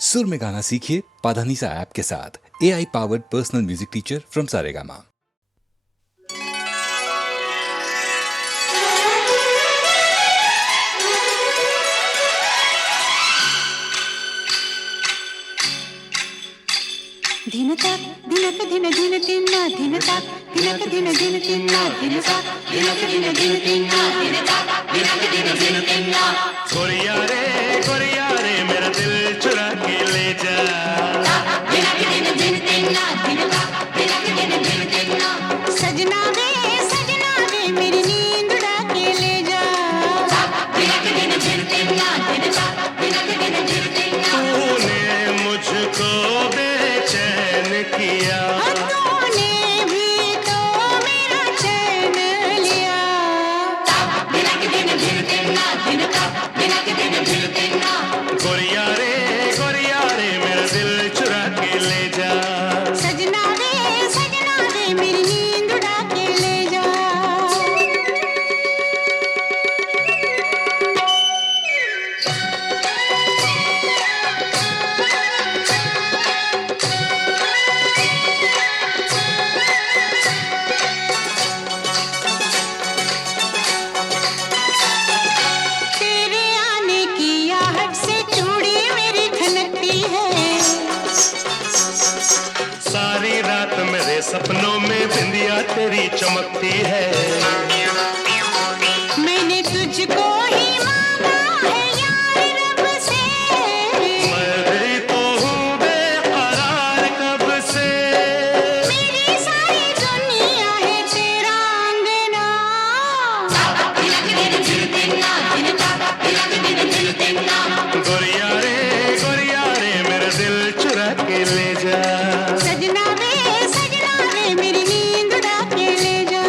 सुर में गाना सीखिए पाधानीसा ऐप के साथ। AI powered personal music teacher from Saregama. धिनताक धिनक धिन धिन तिन्ना धिनताक धिनक धिन धिन तिन्ना धिनताक धिनक धिन धिन तिन्ना धिनताक धिनक धिन धिन तिन्ना। गोरिया रे मेरा दिल चुरा के ले जा। धिनक धिन धिन तिन्ना धिनताक धिनक धिन धिन तिन्ना। सजना वे मेरी नींद उड़ा के ले जा। धिनक धिन धिन तिन्ना धिनताक धिनक धिन धिन तिन्ना। तूने मुझको बेचैन किया, तूने भी तो मेरा चैन लिया। धिनक धिन धिन तिन्ना धिनताक धिनक धिन धिन तिन्ना। गोरिया रे मेरा दिल चुरा के ले जा। सजना वे मेरी नींद उड़ा के ले जा। तेरे आने की आहट से चूड़ी मेरी खनकती है। सारी रात मेरे सपनों में बिंदिया तेरी चमकती है। मैंने तुझको ही मांगा है यार रब से। मैं भी तो हूँ बेकरार कब से। मेरी सारी दुनिया है तेरा अंगना। धिनक धिन धिन तिन्ना धिनताक धिनक धिन धिन तिन्ना। गोरिया रे मेरा दिल चुरा के ले जा। सजना वे मेरी नींद उड़ा के ले जा।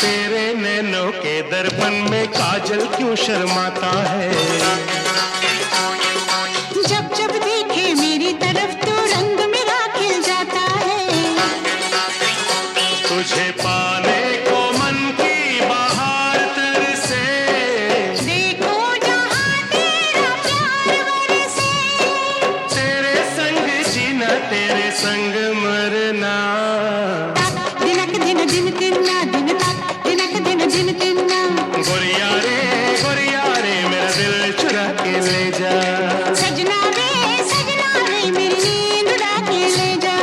तेरे नैनों के दर्पण में काजल क्यों शर्माता है। जब जब देखे मेरी तरफ तो रंग मेरा खिल जाता है। तुझे पाने को मन की बहार तरसे। देखो जहाँ तेरा प्यार बरसे। तेरे संग जीना तेरे संग मरना। धिनक धिन धिन तिन्ना धिनताक धिनक धिन धिन तिन्ना। गोरिया रे मेरा दिल चुरा के ले जा। सजना वे मेरी नींद उड़ा के ले जा।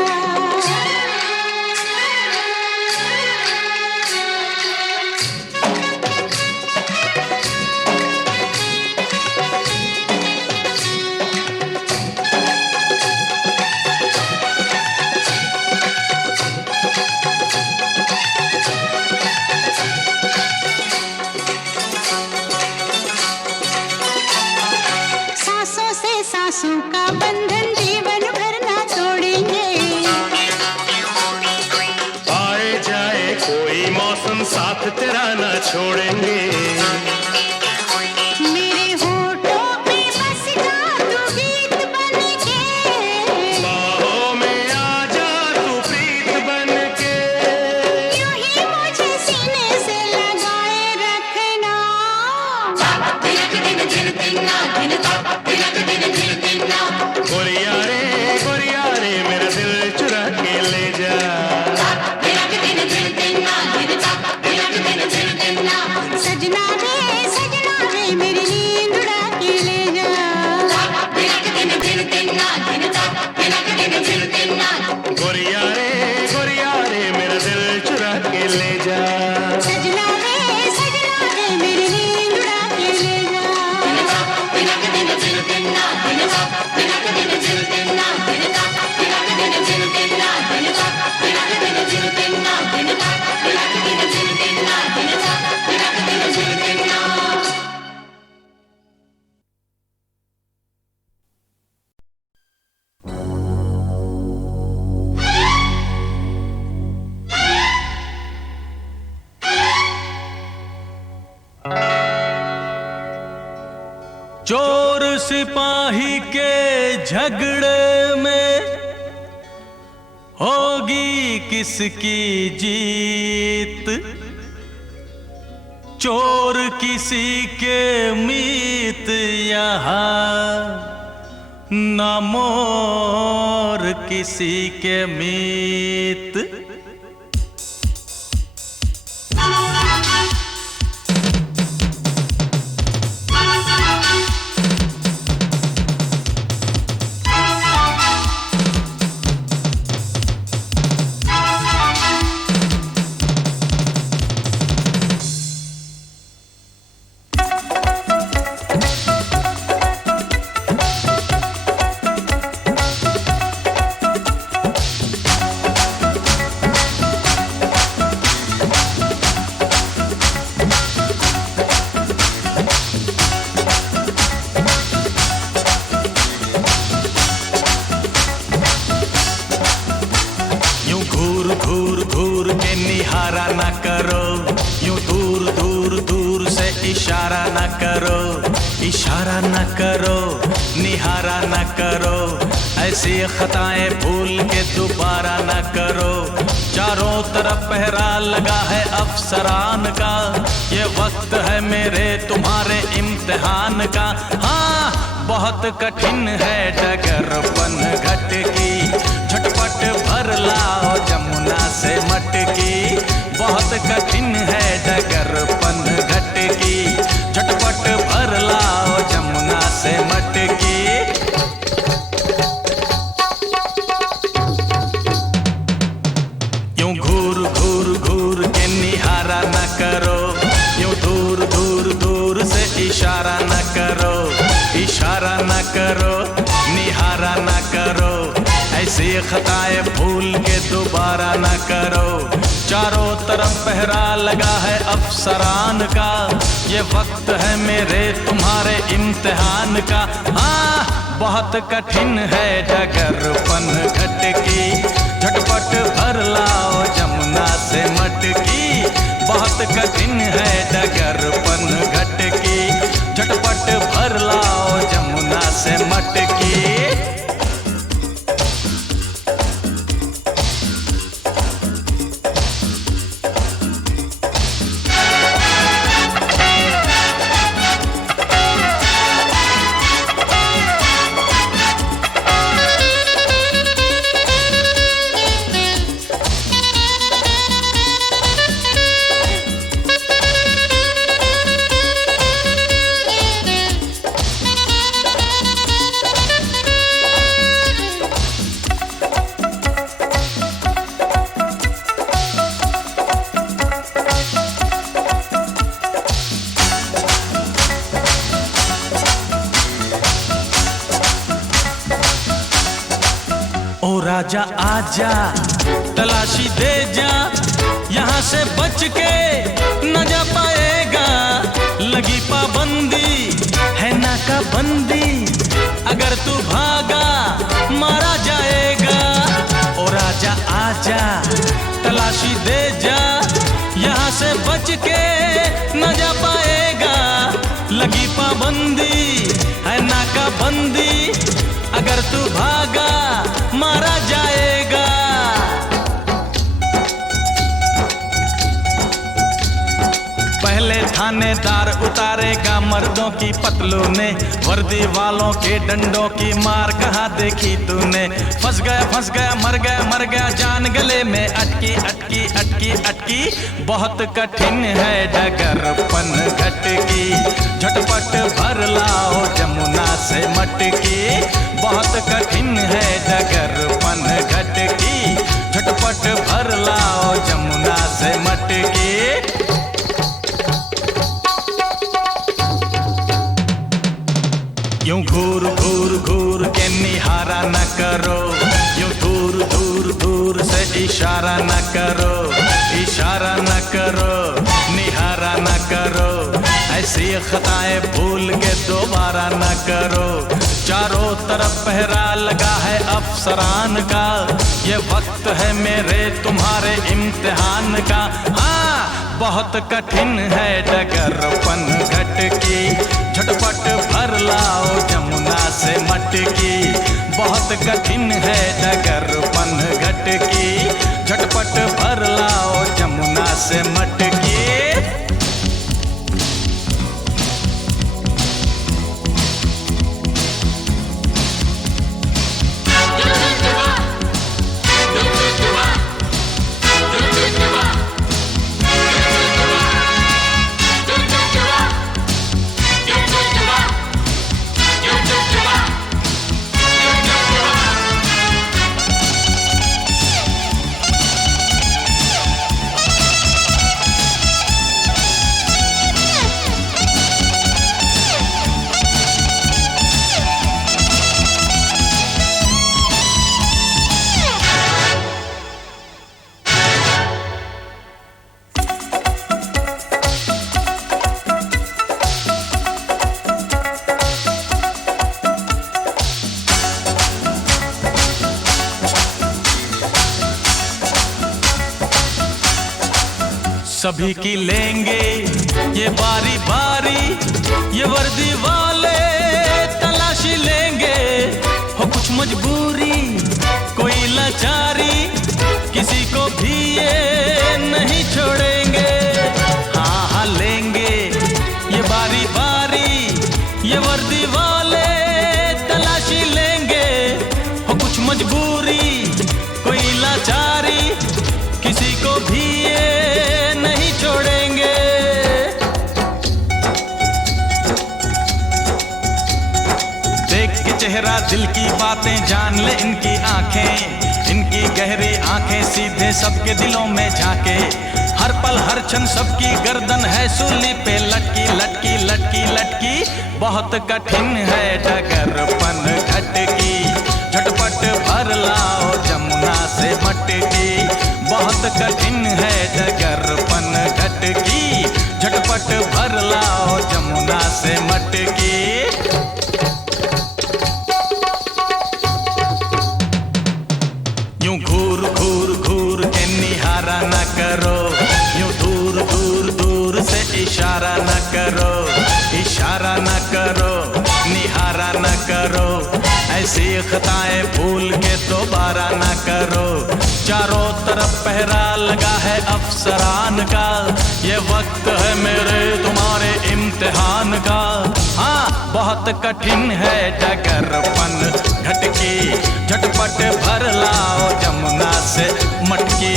सांसों से सांसों का बंधन जीवन भर ना तोड़ेंगे। आए जाए कोई मौसम साथ तेरा ना छोड़ेंगे। मेरे होठों पे बस जा तू गीत बन के। बाहों में आ जा तू प्रीत बन के। यूं ही मुझे सीने से लगाए रखना। धिनक धिन धिन तिन्ना धिनताक धिनक धिन धिन तिन्ना। गोरिया रे मेरा दिल चुरा के ले जा। धिनक धिन धिन तिन्ना धिनताक धिनक धिन धिन तिन्ना। सजना वे मेरी नींद उड़ा के ले जा। धिनक धिन धिन तिन्ना धिनताक धिनक धिन धिन तिन्ना। गोरिया रे मेरा दिल चुरा के ले जा। सजना वे मेरी नींद उड़ा के ले जा। धिनक धिन धिन तिन्ना धिनताक धिनक धिन धिन तिन्ना धिनताक धिनक धिन धिन तिन्ना धिनताक धिनक धिन धिन तिन्ना धिनताक धिनक धिन धिन तिन्ना धिनताक धिनक धिन धिन तिन्ना। 「君の声が聞こえる」चोर सिपाही के झगड़े में होगी किसकी जीत, चोर किसी के मीत यहाँ न मोर किसी के मीत। ऐसी खताएं भूल के दोबारा न करो। चारों तरफ पहरा लगा है अफसरान का, ये वक्त है मेरे तुम्हारे इम्तिहान का। हाँ, बहुत कठिन है डगरपन घट की, झटपट भर लाओ जमुना से मटकी। बहुत कठिन है डगरपन घट की, झटपट भर लाओ जमुना से मटकी। इशारा न करो, इशारा न करो, निहारा न करो। ऐसी खताएं भूल के दोबारा न करो। चारों तरफ पहरा लगा है अफसरान का, ये वक्त है मेरे तुम्हारे इम्तिहान का। हाँ, बहुत कठिन है डगरपन घट की, झटपट भर लाओ जमुना से मटकी। बहुत कठिन है डगरपन घट की, झटपट भर लाओ जमुना से मटकी। राजा आजा, तलाशी दे जा, यहाँ से बच के न जा पाएगा। लगी पाबंदी है नाकाबंदी, अगर तू भागा मारा जाएगा। ओ राजा आजा, तलाशी दे जा, यहाँ से बच के न जा पाएगा। लगी पाबंदी है नाकाबंदी, अगर तू भागा मारा जाएगा। पहले थानेदार उतारेगा मर्दों की पतलूने, वर्दी वालों के डंडों की मार कहाँ देखी तूने। फंस गया मर गया जान गले में अटकी अटकी अटकी अटकी। बहुत कठिन है डगरपन घट की, झटपट भर लाओ जमुना से मटकी। बहुत कठिन है डगरपन घट की, झटपट भर लाओ जमुना से मटकी। यूं घूर के निहारा न करो, यूं दूर से इशारा न करो, इशारा न करो, निहारा न करो। ऐसी खताएं भूल के दोबारा न करो। चारों तरफ पहरा लगा है अफसरान का, ये वक्त है मेरे तुम्हारे इम्तिहान का। हाँ, बहुत कठिन है डगरपन घट की, झटपट भर लाओ कठिन है डगरपन घट की, झटपट भर लाओ जमुना से मटकी। सभी की लेंगे ये बारी बारी, ये वर्दी वाले तलाशी लेंगे। हो कुछ मजबूरी कोई लाचारी, किसी को भी ये नहीं छोड़ेंगे। हाँ हाँ लेंगे ये बारी बारी, ये वर्दी वाले तलाशी लेंगे। हो कुछ मजबूरी कोई लाचारी, किसी को भी ये नहीं छोड़ेंगे। देख के चेहरा दिल की बातें जान ले इनकी आंखें, इनकी गहरी आंखें सीधे सबके दिलों में झांके। हर पल हर क्षण सबकी गर्दन है सूली पे लटकी लटकी लटकी लटकी। बहुत कठिन है डगरपन घट की, झटपट भर लाओ जमुना से मटकी। बहुत कठिन है डगरपन घट की, झटपट भर लाओ जमुना से मटकी। यूं घूर घूर घूर के निहारा न करो, यूं दूर दूर दूर से इशारा न करो। इशारा न करो निहारा न करो, ऐसी खताएं भूल के दोबारा न करो। चारों तरफ पहरा लगा है अफसरान का, ये वक्त है मेरे तुम्हारे इम्तिहान का। हाँ बहुत कठिन है डगरपन घट की, झटपट भर लाओ जमुना से मटकी।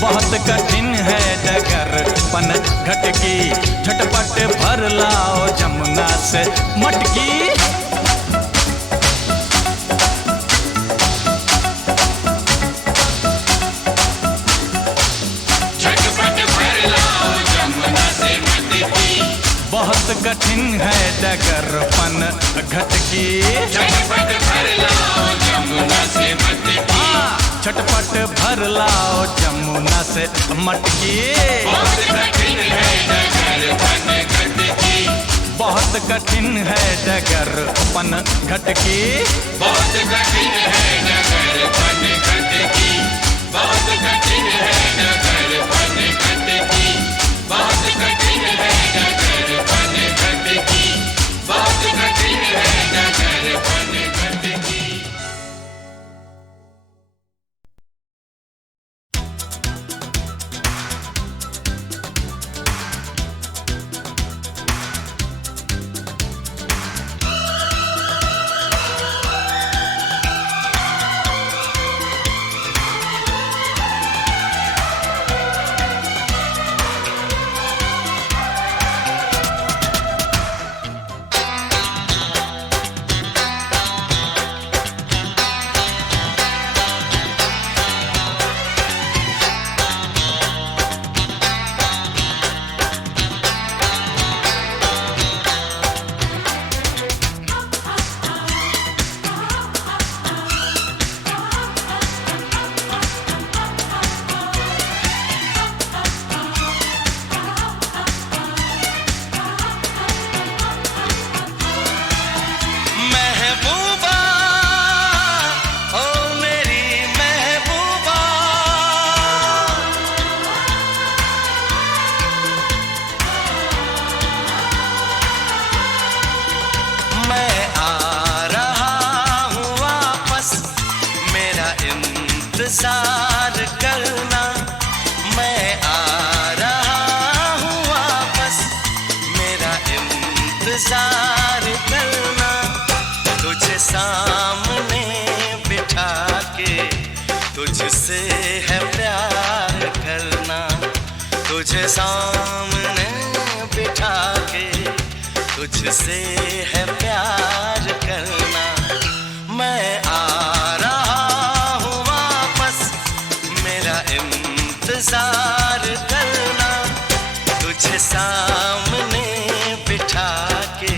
बहुत कठिन है डगरपन घट की, झटपट भर लाओ जमुना से मटकी। बहुत कठिन है डगरपन घट की, झटपट भर लाओ जमुना से मटकी। झटपट भर लाओ जमुना से मटकी। बहुत कठिन है डगरपन घट की, बहुत कठिन है डगरपन घट की। बहुत कठिन है डगरपन घट की, बहुत कठिन है डगरपन घट की। बहुत कठिन है डगरपन घट की, बहुत कठिन है डगरपन घट की। सामने बिठा के तुझसे है प्यार करना, तुझे सामने बिठा के तुझसे है प्यार करना। मैं आ रहा हूँ वापस, मेरा इंतजार करना, तुझे सामने बिठा के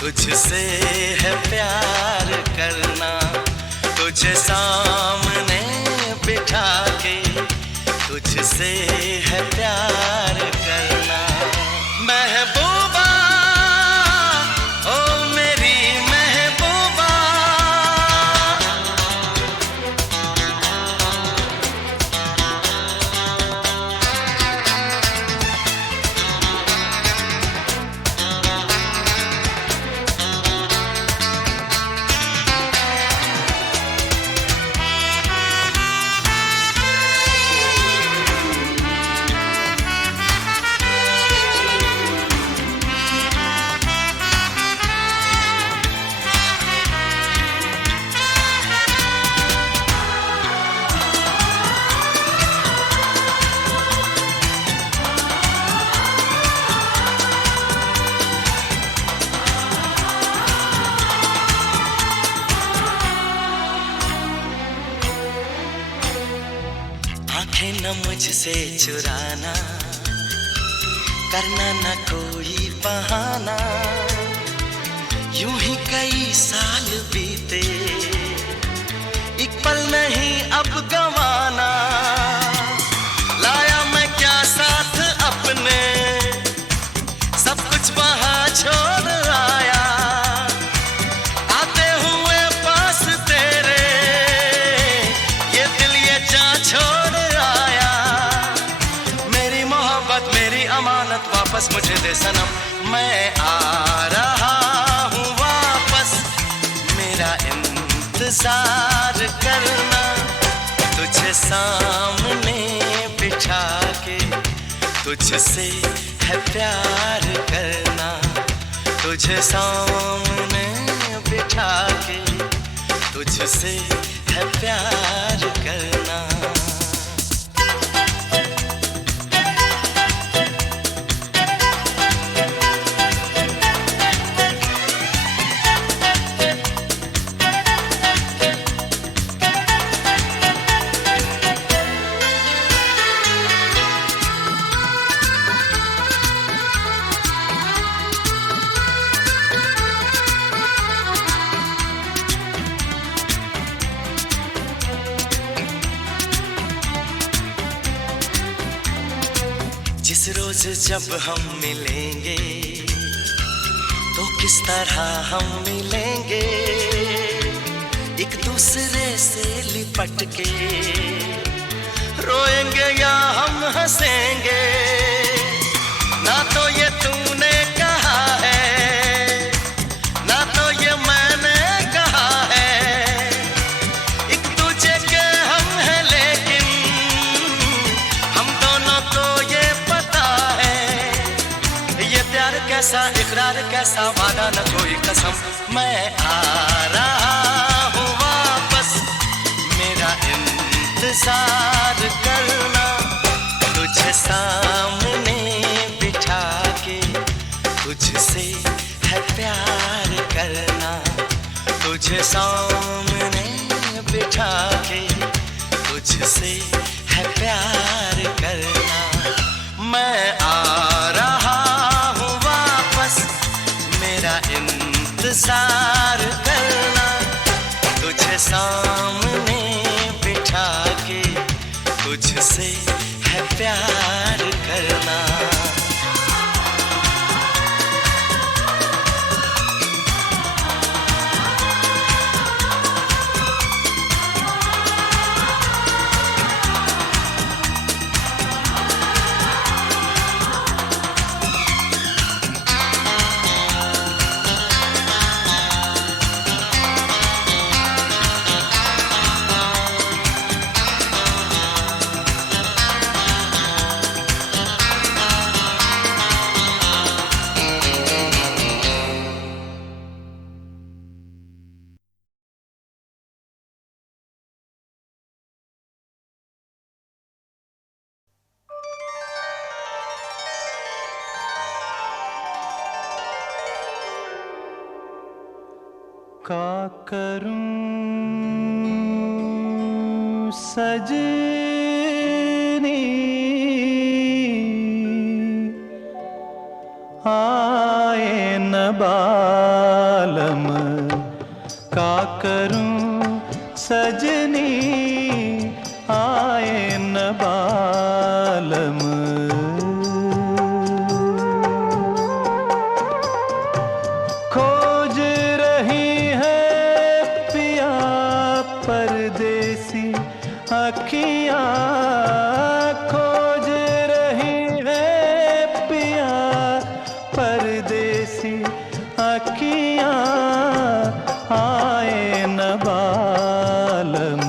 तुझसे है प्यार करना, तुझे सामने बिठा के तुझसे है प्यार करना। महबूबा ओ मेरी महबूबा, आंखें न मुझसे चुराना, करना न कोई बहाना, यूं ही कई साल बीते, एक पल नहीं अब गंवाना। लाया मैं क्या साथ अपने, सब कुछ वहां छोड़ आया, आते हुए पास तेरे ये दिल ये जान छोड़ आया। मेरी मोहब्बत मेरी अमानत वापस मुझे दे सनम, मैं आ रहा हूँ वापस, मेरा इंतजार करना, तुझे सामने बिठा के तुझसे है प्यार करना, तुझे सामने बिठा के तुझसे है प्यार करना। जिस रोज जब हम मिलेंगे तो किस तरह हम मिलेंगे, एक दूसरे से लिपट के रोएंगे या हम हंसेंगे। ना तो ये तूने कहा है, ना तो ये मैंने कहा है, एक दूजे के हम हैं लेकिन हम दोनों को ये पता है, ये प्यार कैसा इकरार कैसा वादा न कोई कसम। मैं आ रहा हूँ वापस, मेरा इंतजार करना, तुझे सामने बिठा के तुझसे है प्यार करना, तुझे सामने बिठा के तुझसे है प्यार करना। मैं आ रहा हूँ वापस, मेरा इंतजार करना, तुझे सामने बिठा के तुझसे है प्यार करना। का करूं सजनी आए न बालम का करूं सजनी आए न बालम खोज रही है पिया परदेसी अखियां खोज रही है पिया परदेसी अखियां आए न बालम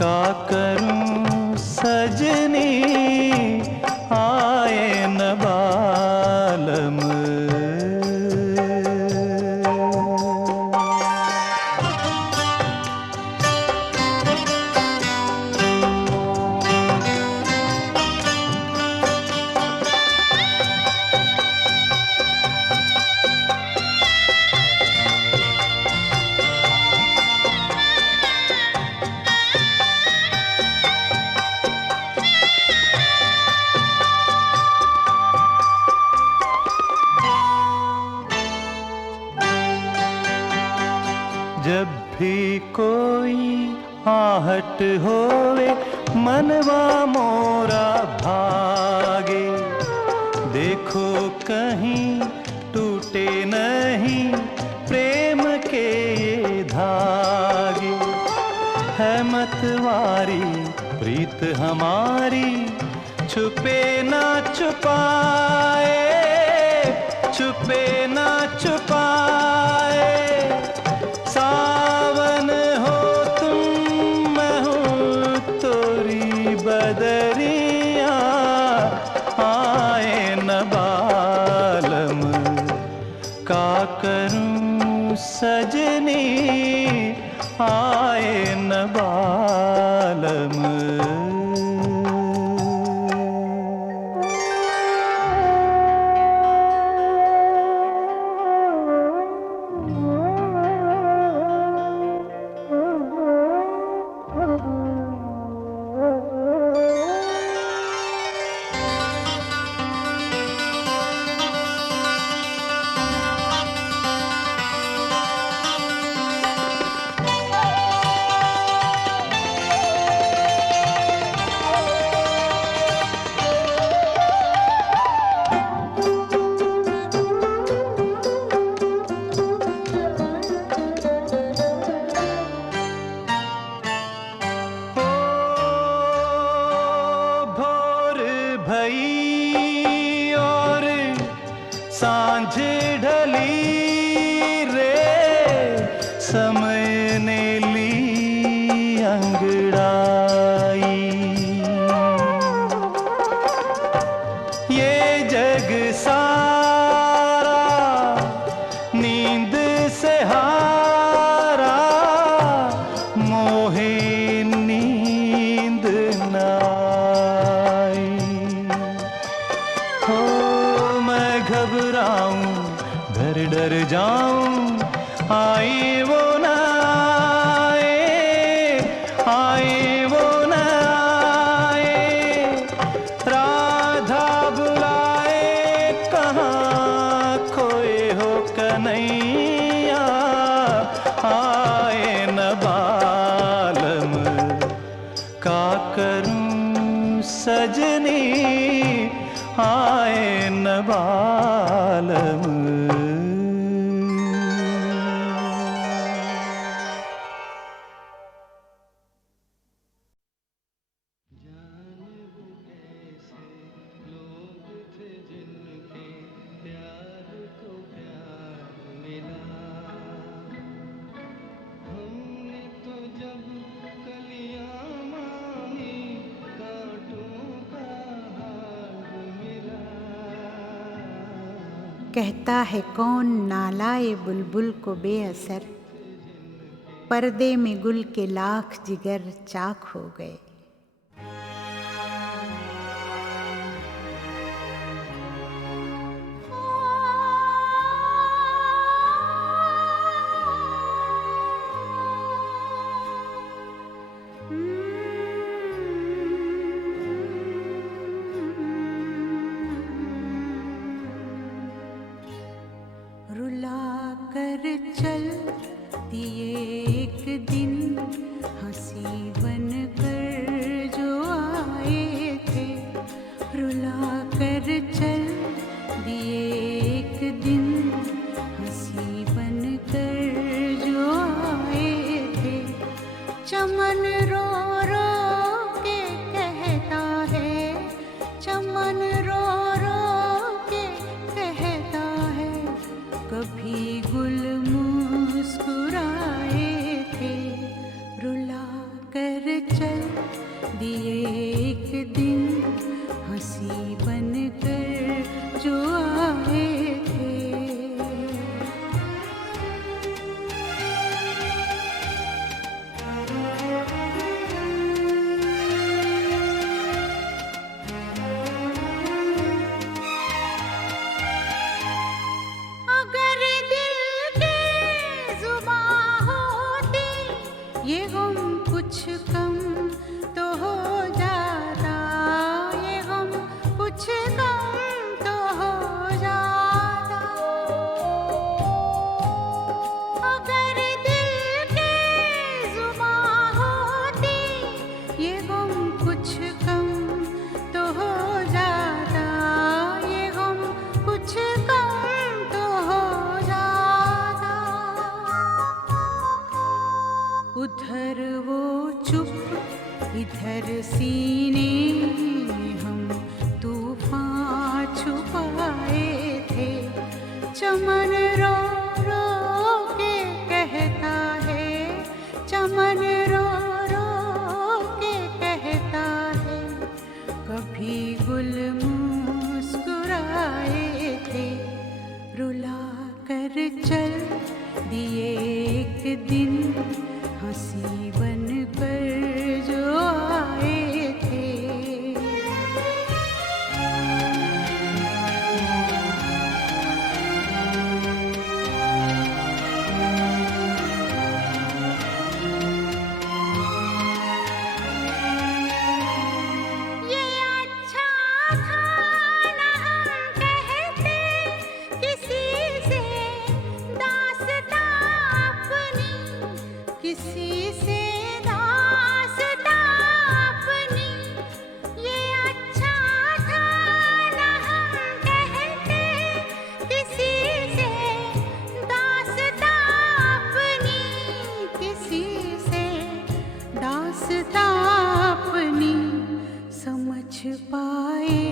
का करूं सजनी आए न बालम जब भी कोई आहट होवे मनवा मोरा भागे देखो कहीं टूटे नहीं प्रेम के ये धागे है मतवारी प्रीत हमारी छुपे ना छुपाए छुपे ना छुपाए सावन हो तुम मैं हूँ तोरी बदरिया आए न बालम का करूं सजनी आए न बालम भई और सांझ ढली रे समय ने ली अंगड़ाई ये जग सारा नींद से हारा मोहे नींद ना घबराऊं डर डर जाऊं आई वो न आए वो न आए राधा बुलाए कहाँ खोए हो कन्हैया आए न बालम का करूं सजनी आए न बालम कहता है कौन नालाए बुलबुल को बेअसर, पर्दे में गुल के लाख जिगर चाक हो गए। उधर वो चुप इधर सीने में हम तूफान छुपाए थे। चमन रो रो के कहता है, चमन रो रो के कहता है, कभी गुल मुस्कुराए थे, रुला कर चल दिए एक दिन, हंसी बन कर जो आए थे। ये अच्छा था ना हम कहते किसी से दास्तां अपनी, किसी से दास्तां अपनी। ये अच्छा था ना हम कहते किसी से दास्तां अपनी, किसी से दास्तां अपनी। समझ पाए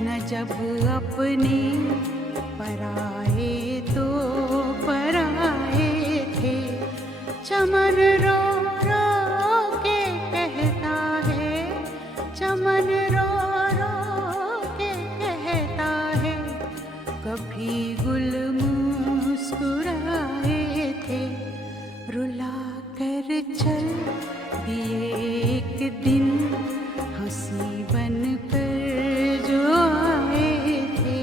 न जब अपने, पराए तो पराए थे। चमन रो रो के कहता है, चमन रो रो के कहता है, कभी गुल मुस्कुराए थे, रुला कर चल दिए एक दिन, हंसी बन कर जो आए थे।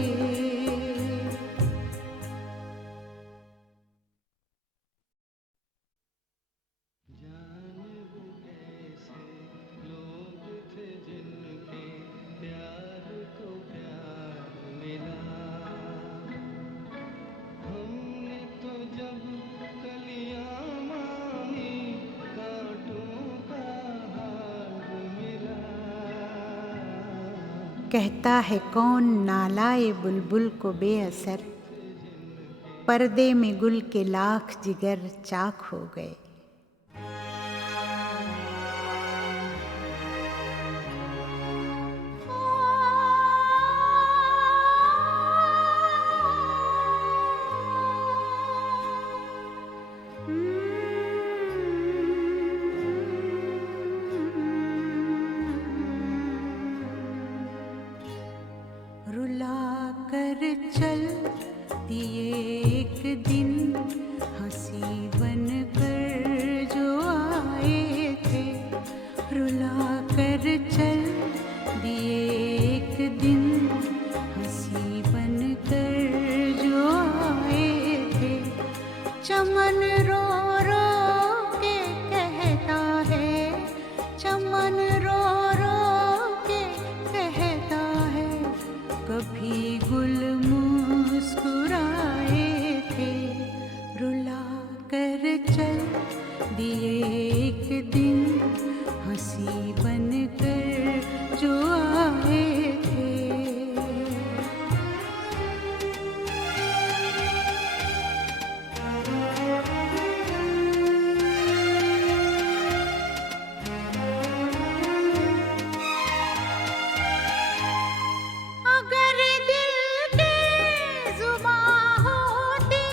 कहता है कौन नालाए बुलबुल को बेअसर, पर्दे में गुल के लाख जिगर चाक हो गए। रुला कर चल दिए एक दिन, हंसी बन कर जो आए थे, रुला कर चल दिए एक दिन, हंसी बन कर जो आए थे। चमन रो रो के कहता है, चमन रो रो के कहता है, कभी गुल मुस्कुराए थे, रुला कर चल दिए एक दिन, हंसी बन कर जो आए थे। अगर दिल के जुबां होती,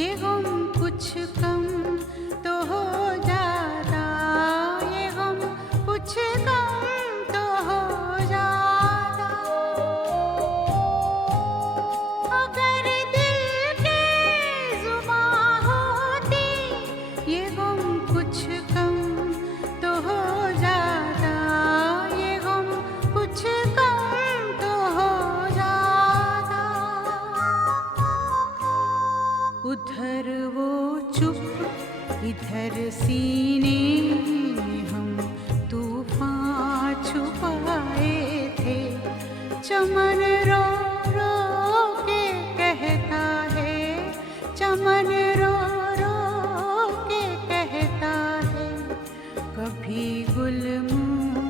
ये गम कुछ कम तो हो जाता, ये गम कुछ कम तो हो जाता। अगर दिल के जुबां होती, ये गम कुछ कम तो हो जाता, ये गम कुछ कम तो हो जाता। उधर वो चुप इधर सीने में हम तूफान छुपाए थे। चमन रो रो के कहता है, चमन रो रो के कहता है, कभी गुल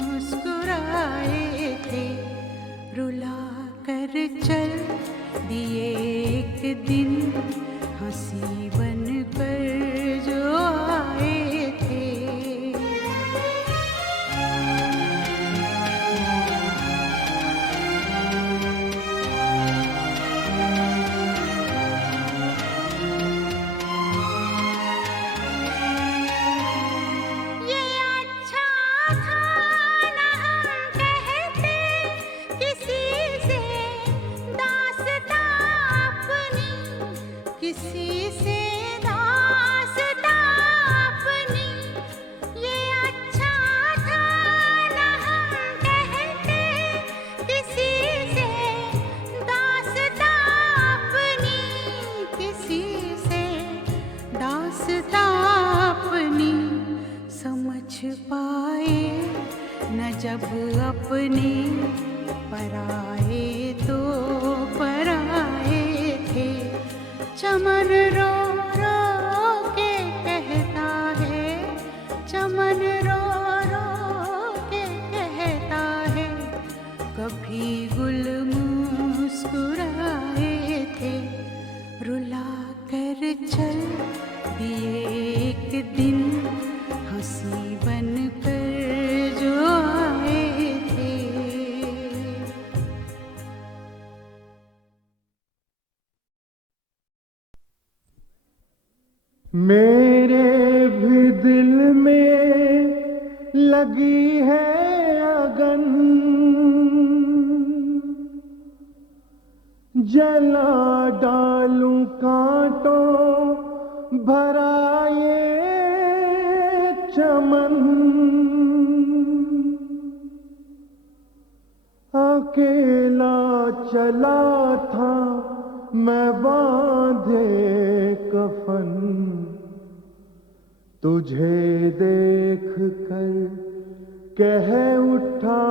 मुस्कुराए थे, रुला कर चल दिए एक दिन, हंसी बन कर जो आए थे। ढूंढने पराए तो पराए थे। चमन रो रो के कहता है, चमन रो रो के कहता है, कभी गुल मुस्कुराए थे। रुला कर चल दिए एक दिन हंसी बन कर जो आए थे। मेरे भी दिल में लगी है अगन, जला डालूं कांटों भरा ये चमन। अकेला चला था मैं बांधे कफन, तुझे देख कर कह उठा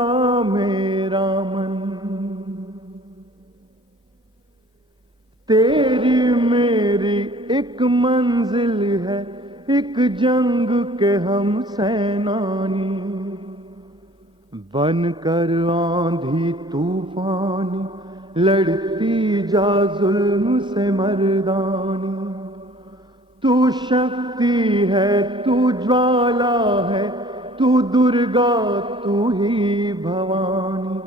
मेरा मन। तेरी मेरी एक मंजिल है, एक जंग के हम सेनानी, बनकर आंधी तूफानी लड़ती जा जुल्म से मर्दानी। तू शक्ति है, तू ज्वाला है, तू दुर्गा, तू ही भवानी,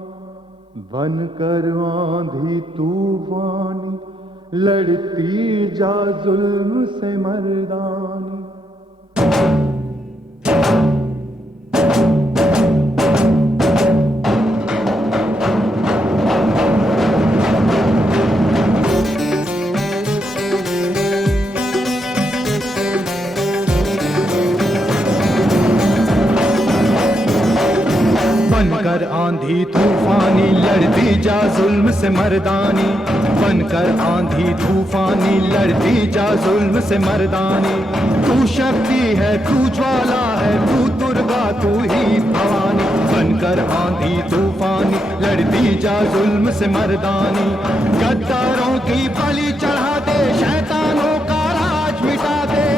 बनकर आंधी तूफानी लड़ती जा जुल्म से मर्दानी। बनकर आंधी तूफानी लड़ती जा जुल्म से मर्दानी, बनकर आंधी तूफानी लड़ती जा जुल्म से मर्दानी। तू शक्ति है, तू ज्वाला है, तू दुर्गा, तू ही भवानी, बनकर आंधी तूफानी लड़ती जा जुल्म से मर्दानी। गद्दारों की बलि चढ़ा दे, शैतानों का राज मिटा दे,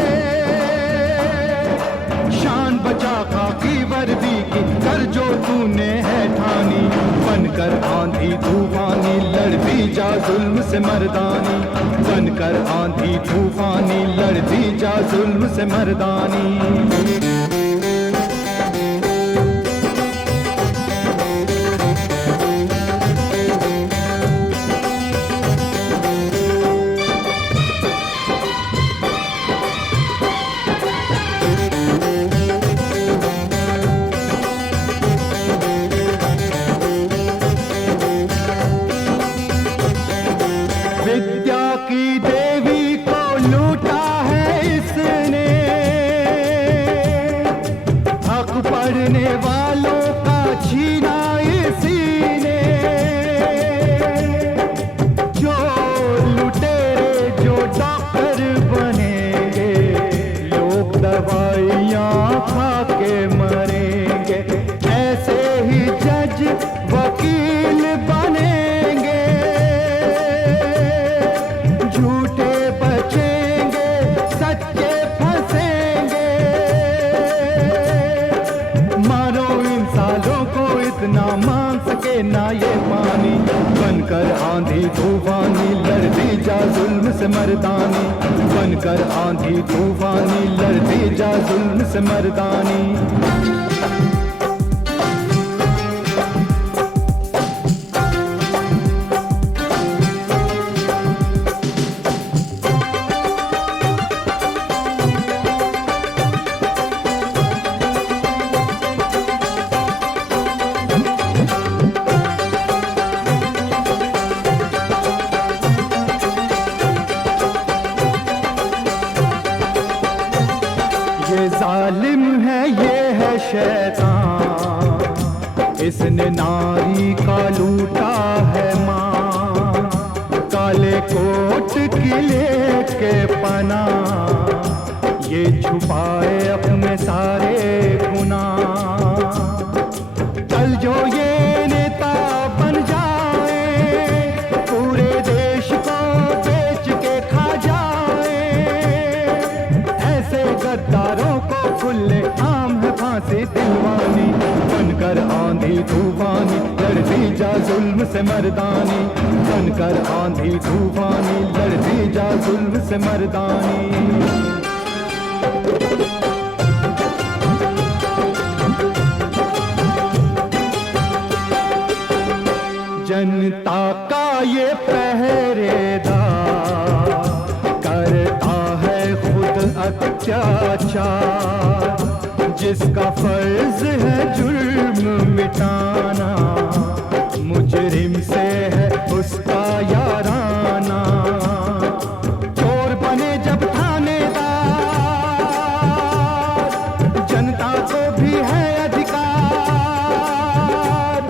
शान बचा खाकी वर्दी की कर जो तूने है ठानी। बनकर आंधी तूफानी लड़ती जा जुल्म से मर्दानी, बनकर आंधी तूफानी लड़ती जा जुल्म से मर्दानी। विद्या की देवी को लूटा है इसने, हक पढ़ने वालों का छीना इसी ने। जो लुटेरे जो डॉक्टर बनेंगे, लोग दवाइयाँ खा के मरेंगे, ऐसे ही जज वकील बनेंगे, झूठे बचेंगे सच्चे फंसेंगे। मानो इन सालों को इतना मान सके ना ये पानी, बनकर आंधी तूफानी लड़ती जा जुल्म से मर्दानी, बनकर आंधी तूफानी लड़ती जा जुल्म से मर्दानी। ये जालिम है, ये है शैतान, इसने नारी का लूटा है मान। काले कोट किले के पना, ये छुपाए अपने सारे गुनाह। कल जो ये गद्दारों को खुले आम है फांसी दिलवानी। बनकर आंधी तूफानी लड़ती जा जुल्म से मर्दानी। बनकर आंधी तूफानी लड़ती जा जुल्म से मर्दानी। जनता का ये पहरेदार करता है खुद अत्याचार। जिसका फर्ज है जुर्म मिटाना, मुजरिम से है उसका याराना। चोर बने जब थानेदार, जनता को भी है अधिकार।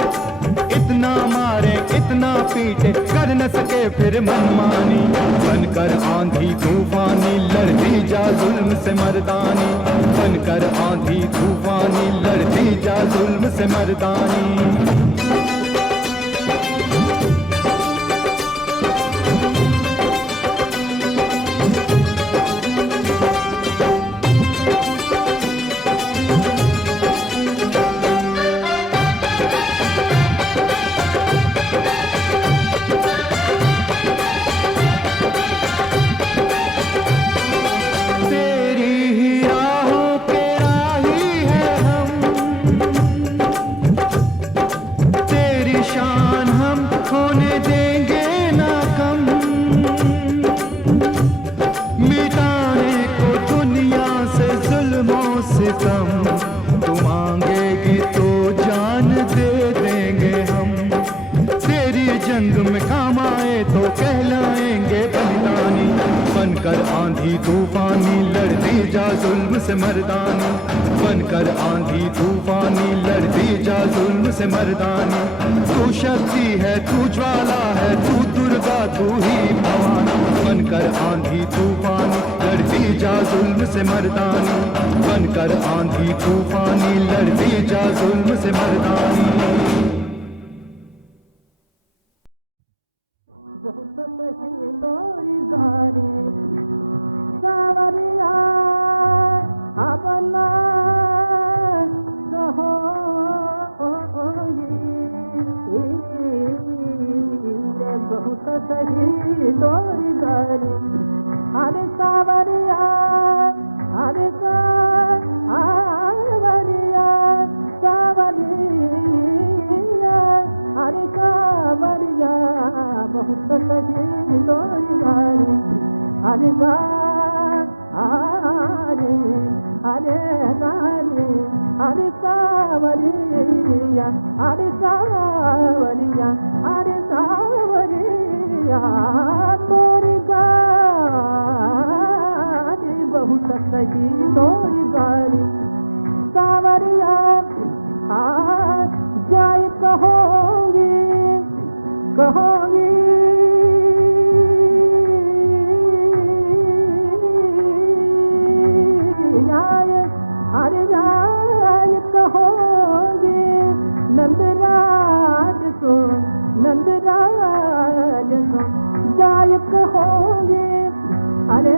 इतना मारे इतना पीटे कर न सके फिर मनमानी। बनकर आंधी तूफानी लड़ती जा जुल्म से मर्दानी। बनकर आंधी तूफानी लड़ती जा जुल्म से मर्दानी। तू मांगेगी तो जान दे देंगे हम। तेरी जंग में काम आए तो कहलाएंगे बलिदानी। बनकर आंधी तूफानी लड़ती जा जुल्म से मर्दानी। बनकर आंधी तूफानी लड़ती जा जुल्म से मर्दानी। तू शक्ति है तू ज्वाला है तू दुर्गा तू ही भवानी। बनकर आंधी तूफानी लड़ती जा जुल्म से मर्दानी। बनकर आंधी तूफानी लड़ती जा जुल्म से मर्दानी। अरे सावरिया अरे सावरिया सावरिया अरे सावरिया बहुत सही तोरी गारी। अरे गारी अरे गारी अरे सावरिया अरे सावरिया अरे सावरिया तोरी गारी बहुत सही तोरी गारी। सावरिया जाए कहोगी कहोगी जाए अरे जाए कहोगी नंदराज को नंदराज को जाए कहोगी। अरे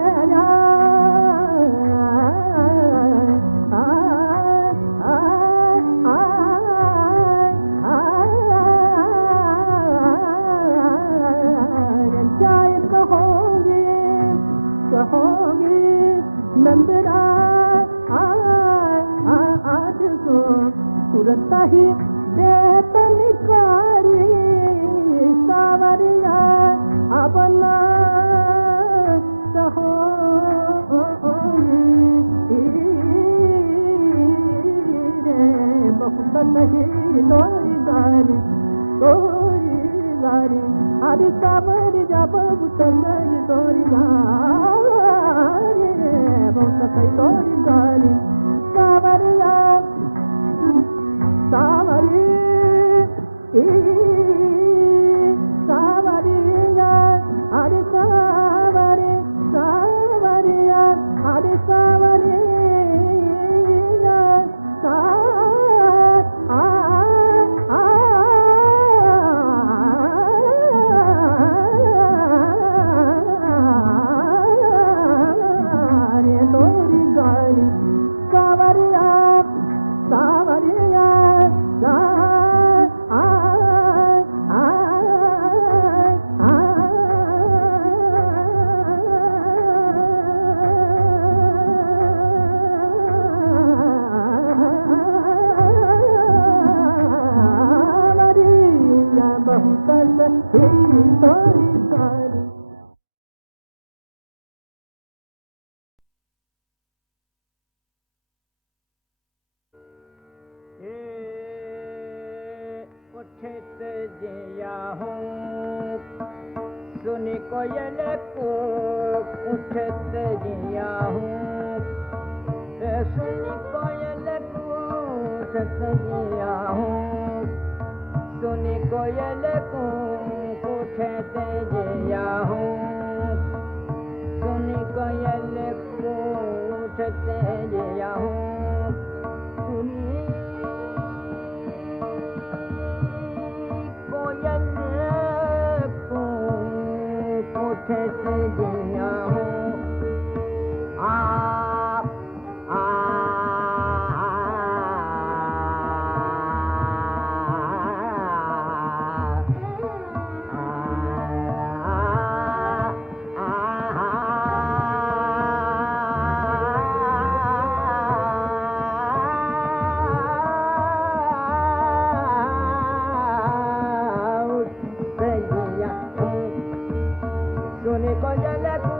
जाए कहोगी कहोगी नंदराज आज को तुरंत ही देत निकारी। सावरिया अपना बहुत सही तोरी गारी तोरी गारी। अरे सावरिया बहुत सही तोरी गारी बहुत सही तोरी गारी। सावरिया सावरी सावरिया अरे सावरी सावरिया अरे सावरिया अरे तोरी गारी। सखी तोरी कारी। उठत जिया हूँ सुन कोयल को, उठत जिया हूँ सुन कोयल को, उठत जिया हूँ सुन कोयल को, उठत जिया हूँ सुन कोयल को, उठत जिया हूँ सुनी कोयल को, उठत जिया हूँ सुने कोयल को,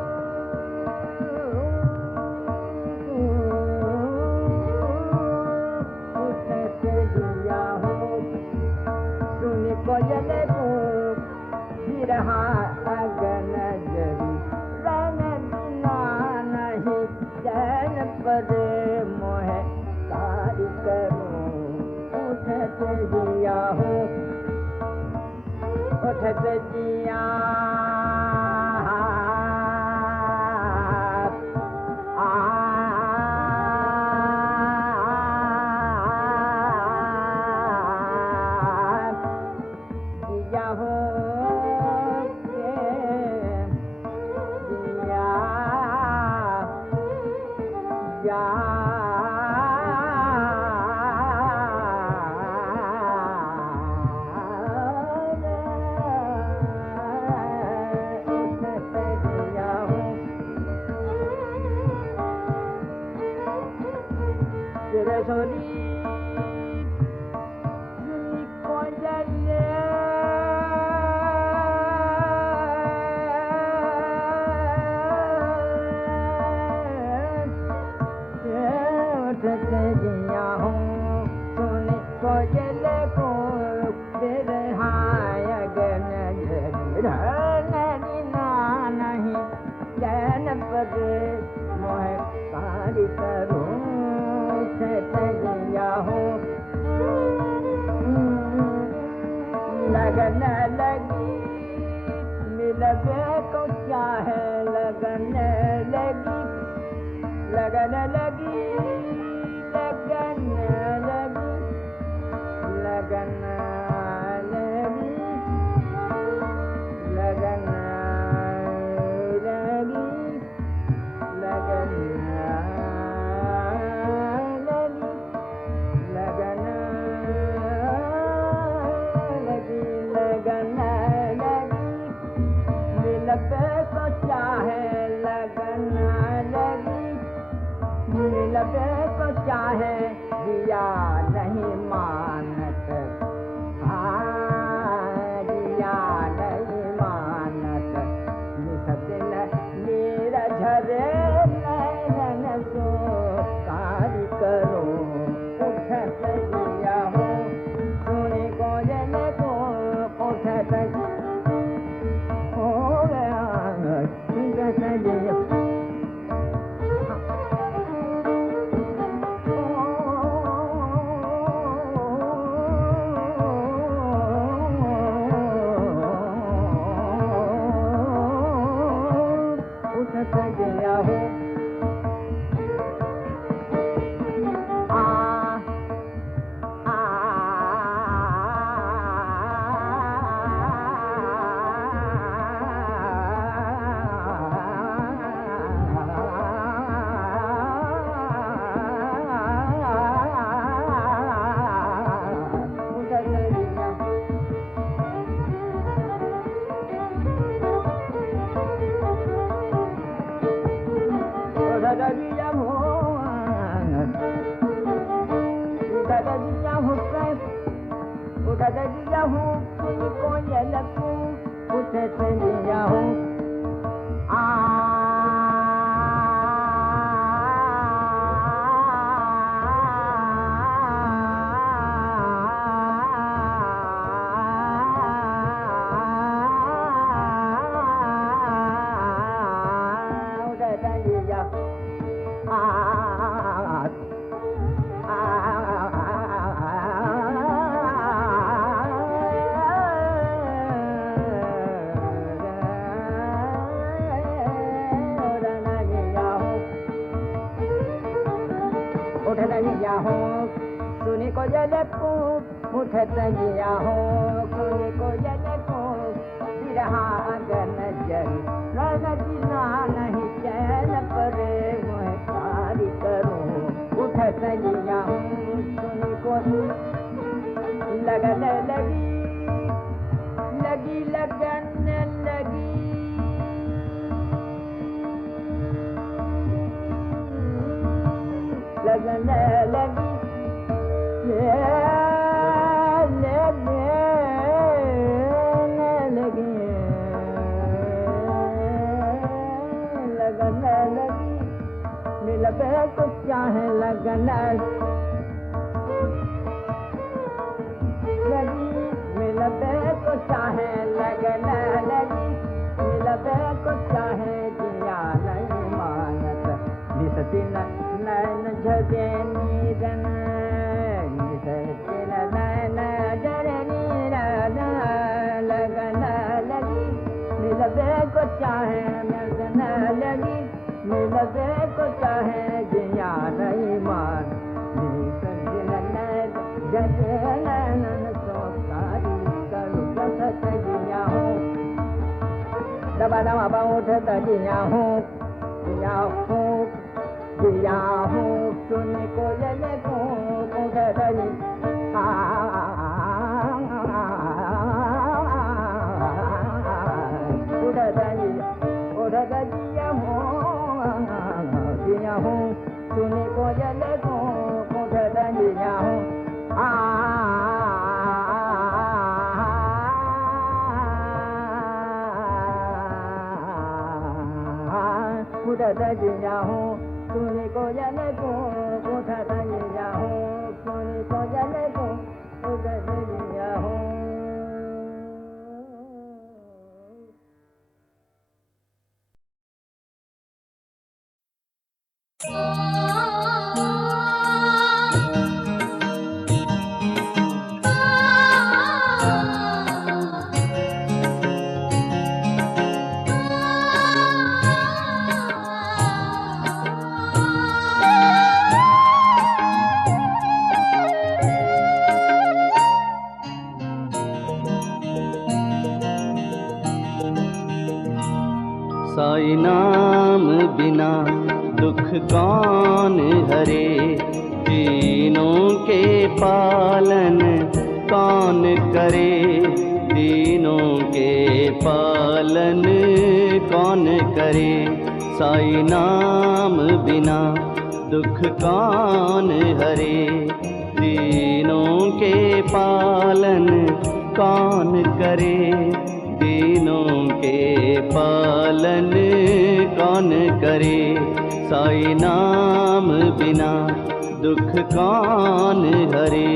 उठत जिया हूँ सुने कोयल को, बिरहा अगन जरी रंग बिना नहीं चैन पर मोह कारी करूं, उठत जिया हूँ उठत जिया लगन लगी मिलबे को चाहे, लगन लगी लगन लगी लगन लगी लगन लगी लगन लगी लगन लगन लगन लगी मिलबे को चाहे, लगन लगी मिलबे को चाहे, दिया नहीं मानत दिया नहीं मानत, निस दिन नीरज रे नैन सो कारी करो, उठत जिया हूँ सुने कोयल को, उठत हो गया उठत जिया उठत दिया हूँ सुनी कोयल को उठत दिया हूँ सुनी को जले को उठत गया हूँ सुनी को जले को बिरहा अगन जल लगना नहीं चैन परे मैं कारी करूँ उठत गया हूँ सुनी को लगन लगी लगी लगन लगी लगन लगी लगन लगी मिलबे कुछ चाहे लगन लगी मिलबे कुछ चाहे लगन लगी मिलबे कुछ चाहे जिया नहीं मानत निसती नैन झदे नीरन मिलबे को चाहे लगन लगी मिलबे को चाहे जिया नहीं मान दबा दबा बाउठ दिया हूँ दिया हूँ दिया हूँ सुन को जले को उठ दली दिया हूँ सुनी को जले को उठ दिया हूँ उठ दिया हूँ सुनी को जले को उठ दिया हूँ सुनी को जले को उठ दिया हूँ साई नाम बिना दुख कौन हरे तीनों के पालन कौन करे तीनों के पालन कौन करे साई नाम बिना दुख कौन हरे तीनों के पालन कौन करे तीनों के पालन कौन करे साई नाम बिना दुख कौन हरे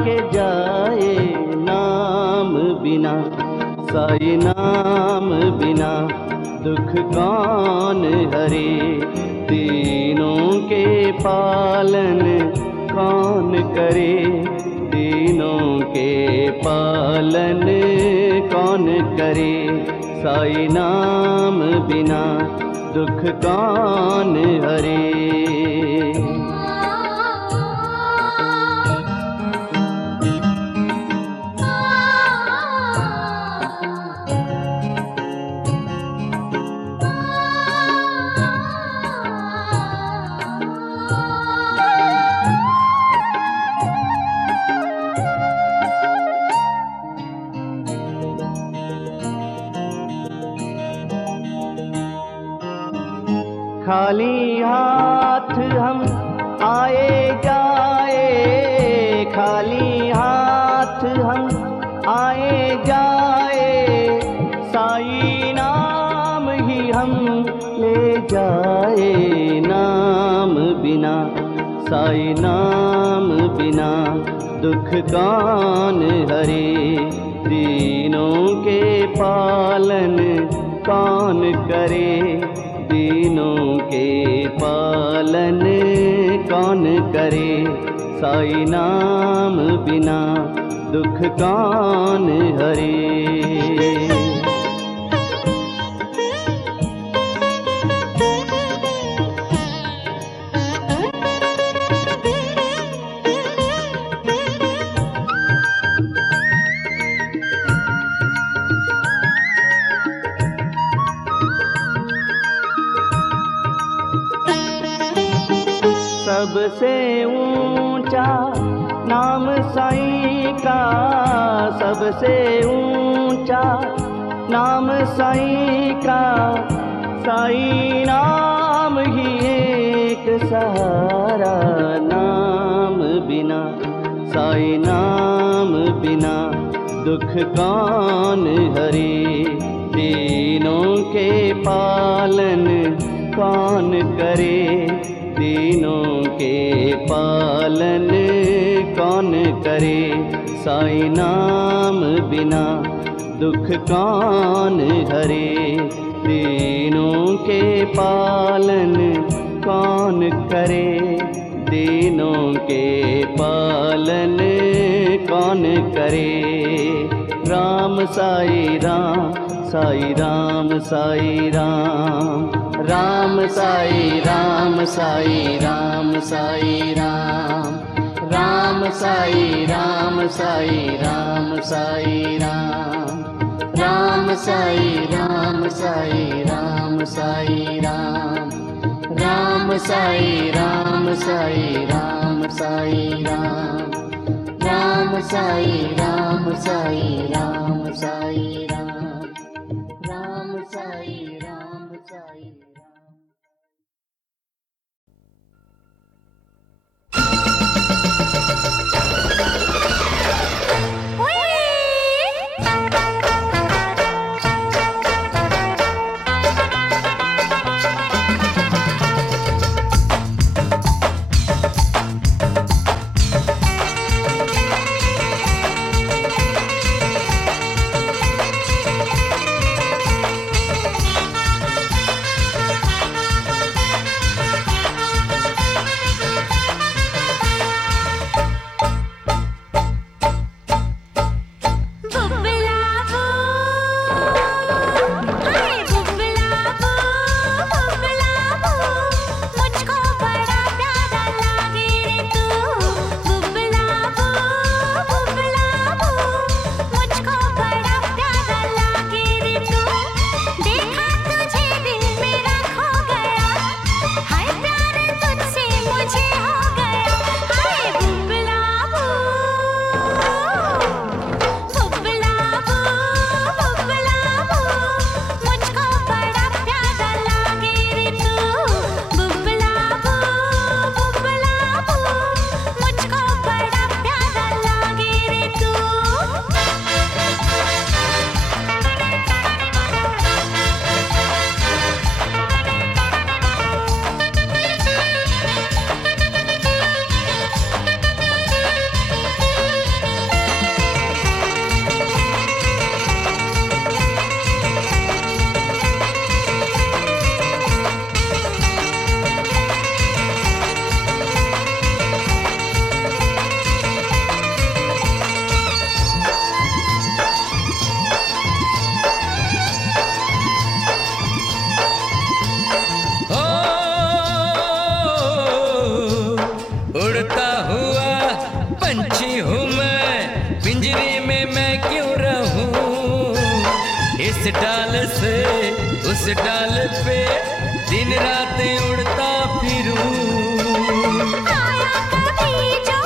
के जाए नाम बिना साई नाम बिना दुख कौन हरे तीनों के पालन कौन करे तीनों के पालन कौन करे साई नाम बिना दुख कौन हरे। खाली हाथ हम आए जाए, खाली हाथ हम आए जाए, साई नाम ही हम ले जाए। नाम बिना, साई नाम बिना दुख कौन हरे। दीनों के पालन कौन करे, दीनों के पालन कौन करे। साई नाम बिना दुख कौन हरे। सबसे ऊंचा नाम साईं का, सबसे ऊंचा नाम साईं का। साईं नाम ही एक सहारा। नाम बिना, साईं नाम बिना दुख कौन हरे। दीनों के पालन कौन करे, दीनों के पालन कौन करे। साईं नाम बिना दुख कौन हरे। दीनों के पालन कौन करे, दीनों के पालन कौन करे। राम साई राम, साई राम साई राम, राम साई राम, साई राम साई राम, राम साई राम, साई राम साई राम, राम साई राम, साई राम साई राम, राम साई राम, साई राम साई राम, राम साई राम, साई राम साई राम, राम साई राम साई राम। उस डाल पे दिन रात उड़ता फिरूं। आया कभी जो